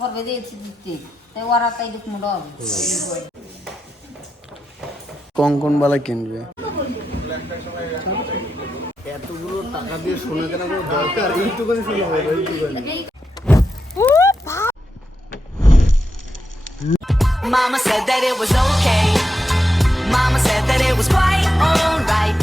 পারবে যে দিতে। তাই ওরা তাই দুঃখ মুড়ো হবে কঙ্কনবালা কিনবে। এতগুলো টাকা দিয়ে শোনা কেন কোনো দরকার? এইটুকুনি হবে এইটুকুনি। Mama said that it was okay. Mama said that it was quite alright.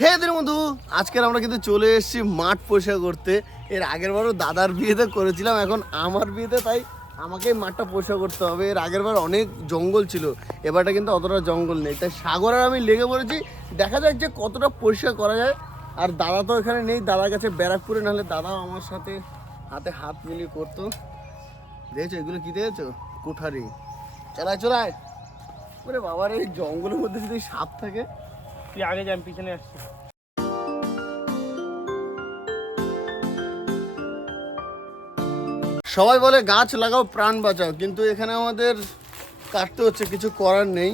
হে দিন বন্ধু আজকের আমরা কিন্তু চলে এসেছি মাঠ পরিষ্কার করতে। এর আগের বারও দাদার বিয়েতে করেছিলাম এখন আমার বিয়েতে তাই আমাকেই মাঠটা পরিষ্কার করতে হবে। এর আগের বার অনেক জঙ্গল ছিল, এবারটা কিন্তু অতটা জঙ্গল নেই। তাই সাগর আর আমি লেগে পড়েছি। দেখা যাক যে কতটা পরিষ্কার করা যায়। আর দাদা তো এখানে নেই, দাদার কাছে ব্যারাকপুরে, নাহলে দাদাও আমার সাথে হাতে হাত মিলিয়ে করতো। দেখেছ, এগুলো কি দেখেছ? কুঠারি। চলায় চলায়। ওরে বাবার, এই জঙ্গলের মধ্যে যদি সাপ থাকে। তুই আগে যান পিছনে আসছি। সবাই বলে গাছ লাগাও, প্রাণ বাঁচাও, কিন্তু এখানে আমাদের কাটতে হচ্ছে, কিছু করার নেই।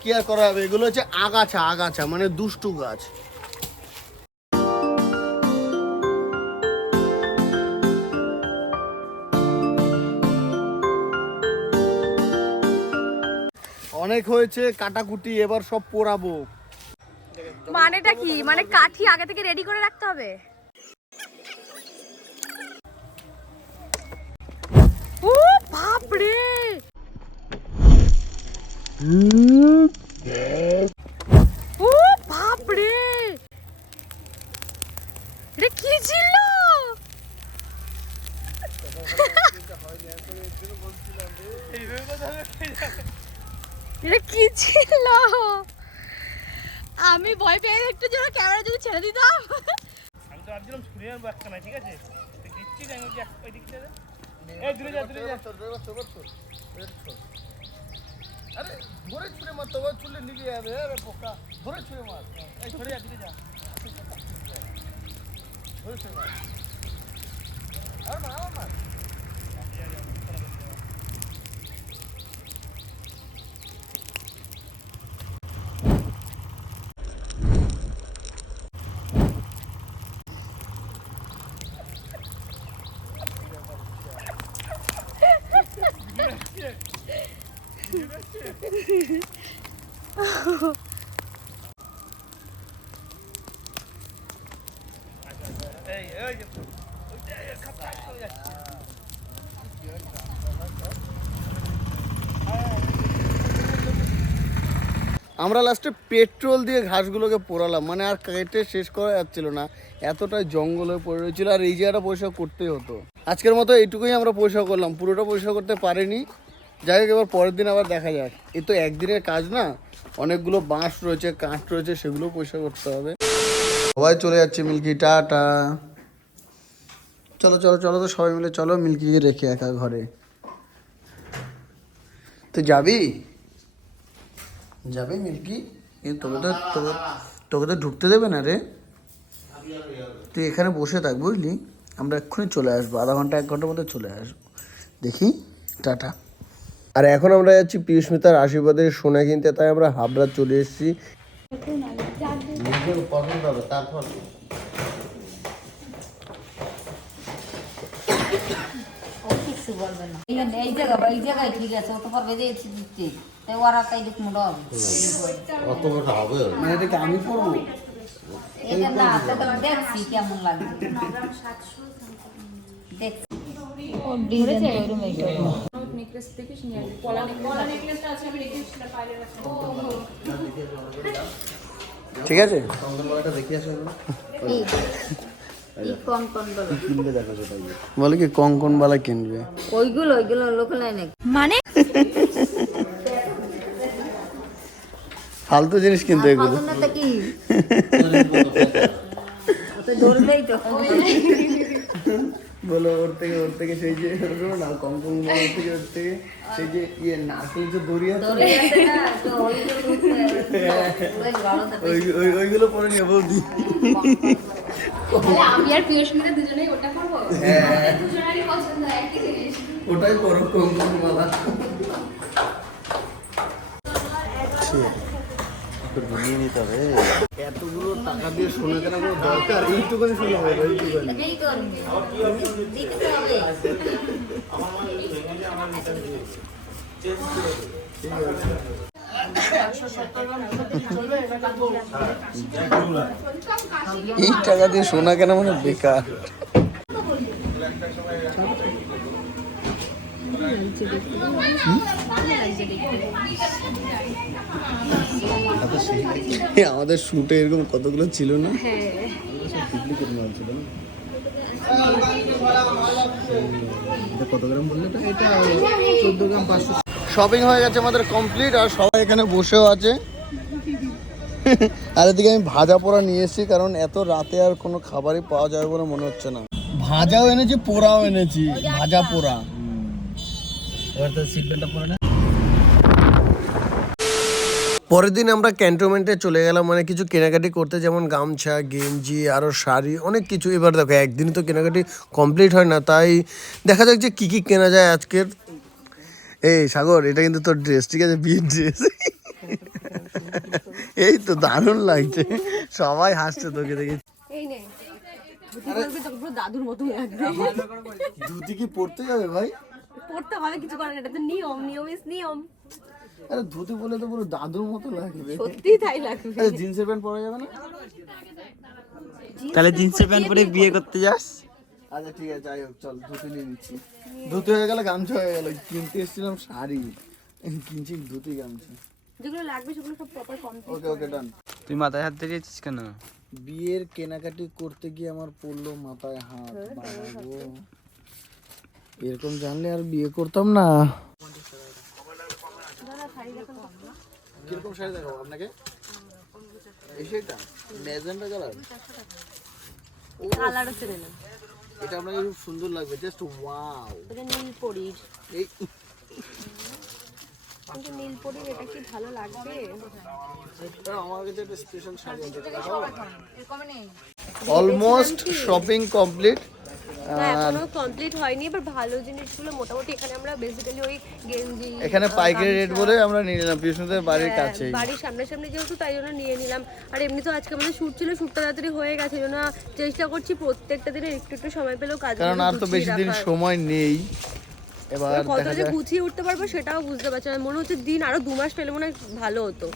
কি আর করা হবে এগুলো হচ্ছে আগাছা আগাছা মানে দুষ্টু গাছ। অনেক হয়েছে, কাটাকুটি, এবার সব পোড়াবো। মানেটা কি? মানে কাঠি আগে থেকে রেডি করে রাখতে হবে? ও বাপ রে এটা কি ছিল? এটা কি ছিল? আমি ভয় পেয়ে একটু জন্য ক্যামেরা যদি ছেড়ে দিতাম। আমি তো ভাবছিলাম ছুরি আর বাচ্চা না ঠিক আছে? বলছি এক- ওই দিক থেকে দে। এই দূরে যা দূরে যা। আরে ধরে ছুঁড়ে মার তোমার চুলে নিবি যাবে আরে বোকা ধরে ছুঁড়ে মার এই সরে যা দূরে যা ধরে ছুঁড়ে মার আরে মার আরে মার এই এই যে ওই যে, এই খাপ খাপ করে যাচ্ছে আমরা লাস্টে পেট্রোল দিয়ে ঘাসগুলোকে পোড়ালাম মানে আর কেটে শেষ করা যাচ্ছিল না। এতটা জঙ্গল হয়ে পড়ে রয়েছিল, আর এই জায়গাটা পরিষ্কার করতেই হতো। আজকের মতো এইটুকুই আমরা পরিষ্কার করলাম, পুরোটা পরিষ্কার করতে পারিনি। যাই হোক, এবার পরের দিন আবার দেখা যাক। এ তো একদিনের কাজ না, অনেকগুলো বাঁশ রয়েছে, কাঠ রয়েছে সেগুলো পরিষ্কার করতে হবে। সবাই চলে যাচ্ছে মিল্কি, টাটা। চলো চলো চলো তো সবাই মিলে চলো মিল্কিকে রেখে একা ঘরে। তো যাবি? যাবে মিল্কি? কিন্তু তোকে তো তোকে তোকে তো ঢুকতে দেবে না রে। তুই এখানে বসে থাক বুঝলি? আমরা এক্ষুনি চলে আসব আধা ঘণ্টা এক ঘণ্টার মধ্যে চলে আসব। দেখি? টাটা। আর এখন আমরা যাচ্ছি পিউস্মিতার আশীর্বাদের সোনা কিনতে তাই আমরা হাবড়া চলে এসেছি। পছন্দ হবে তারপর ও কিছু বলবে না। এই এই জায়গা বা এই জায়গায় ঠিক আছে ও তো পারবে যে দিতে তাই ওরা তাই দুঃখ মুড়ো হবে। মানে এটা কি আমি করব এটা না সেটা দেখছি কেমন লাগে। দেখছি। ও ডিজাইন তৈরি মেয়ে ঠিক আছে কঙ্কনবালাটা দেখি আসো ই কোন কোন বলো কিনবে দেখা সেটাই বলে কি কঙ্কনবালা কিনবে? ওইগুলো ওইগুলো লোক নাই নাকি? মানে? ফালতু জিনিস কিনতে এগুলো। ধরবেই তো বলো ওর থেকে ওর থেকে সেই যে ওরকম না কঙ্কন ওর থেকে ওর থেকে সেই যে ইয়ে নারকেল যে দড়ি আছে ওই ওইগুলো পরে নিয়ে বৌদি। আমি আর পিয়ুষ্মিতা দুজনেই ওটা করব? হ্যাঁ। দুজনেরই পছন্দ একই জিনিস। ওটাই করো কঙ্কন মালা এতগুলো টাকা দিয়ে শোনা কেন কোনো দরকার? এইটুকুনি শোনা হবে এইটুকুনি। হবে। এই টাকা দিয়ে সোনা কেন মানে বেকার। আমাদের শুটে এরকম কতগুলো ছিল না? কত গ্রাম বললে? এটা চোদ্দ গ্রাম পাঁচশো। শপিং হয়ে গেছে আমাদের কমপ্লিট আর সবাই এখানে বসেও আছে। আর এদিকে আমি ভাজা পোড়া নিয়ে এসেছি কারণ এত রাতে আর কোনো খাবারই পাওয়া যাবে বলে মনে হচ্ছে না। ভাজাও এনেছি পোড়াও এনেছি ভাজা পোড়া। পরের দিন আমরা ক্যান্টনমেন্টে চলে গেলাম মানে কিছু কেনাকাটি করতে যেমন গামছা গেঞ্জি আরও শাড়ি অনেক কিছু। এবার দেখো একদিনই তো কেনাকাটি কমপ্লিট হয় না তাই দেখা যাক যে কী কী কেনা যায় আজকের। এই সাগর এটা কিন্তু তোর ড্রেস ঠিক আছে? বিয়ের ড্রেস এই তো দারুণ লাগছে। সবাই হাসছে তোকে দেখে। দাদুর মতো লাগবে। ধুতি কি পড়তে যাবে ভাই? পড়তে হবে কিছু করার এটা তো নিয়ম নিয়ম ইস নিয়ম। আরে ধুতি বলে তো পুরো দাদুর মতো লাগবে। সত্যি তাই লাগবে। আরে জিন্সের প্যান্ট পরা যাবে না? তাহলে জিন্সের প্যান্ট পরে বিয়ে করতে যাস? আচ্ছা ঠিক আছে যাই হোক চল ধুতি নিয়ে নিচ্ছি। ধুতি হয়ে গেল গামছা হয়ে গেল। কিনতে এসেছিলাম শাড়ি। কিনছি ধুতি গামছা। যেগুলো লাগবে সেগুলো সব প্রপার কমপ্লিট ওকে ওকে ডান তুই মাথায় হাত দিয়েছিস কেন? বিয়ের কেনাকাটি করতে গিয়ে আমার পড়ল মাথায় হাত। বাবাগো। এরকম জানলে আর বিয়ে করতাম না। কীরকম শাড়ি দেখাবো আপনাকে? এই শাড়িটা? Magenta colour? কালারও চেনে না এটা আপনাকে খুব সুন্দর লাগবে জাস্ট ওয়াও এটা নীল পরির এই কিন্তু নীল পরির এটা কি ভালো লাগবে? এটা আমার কাছে একটা স্পেশাল শাড়ি আছে অলমোস্ট শপিং কমপ্লিট এখনও কমপ্লিট হয়নি এবার ভালো জিনিসগুলো মোটামুটি এখানে আমরা বেসিক্যালি ওই গেঞ্জি এখানে পাইকারি রেট বলে আমরা নিয়ে নিলাম বিষ্ণুদের বাড়ির হ্যাঁ, কাছেই। বাড়ির সামনাসামনি যেহেতু তাই জন্য নিয়ে নিলাম। আর এমনি তো আজকে আমাদের শ্যুট ছিল শ্যুটটা তাড়াতাড়ি হয়ে গেছে জন্য চেষ্টা করছি প্রত্যেকটা দিনে একটু একটু সময় পেলেও কাজ কারণ আর তো বেশি দিন সময় নেই। এবার কত যে গুছিয়ে উঠতে পারব সেটাও বুঝতে পারছি না। মনে হচ্ছে দিন আরও দু মাস পেলে মনে হয় ভালো হতো।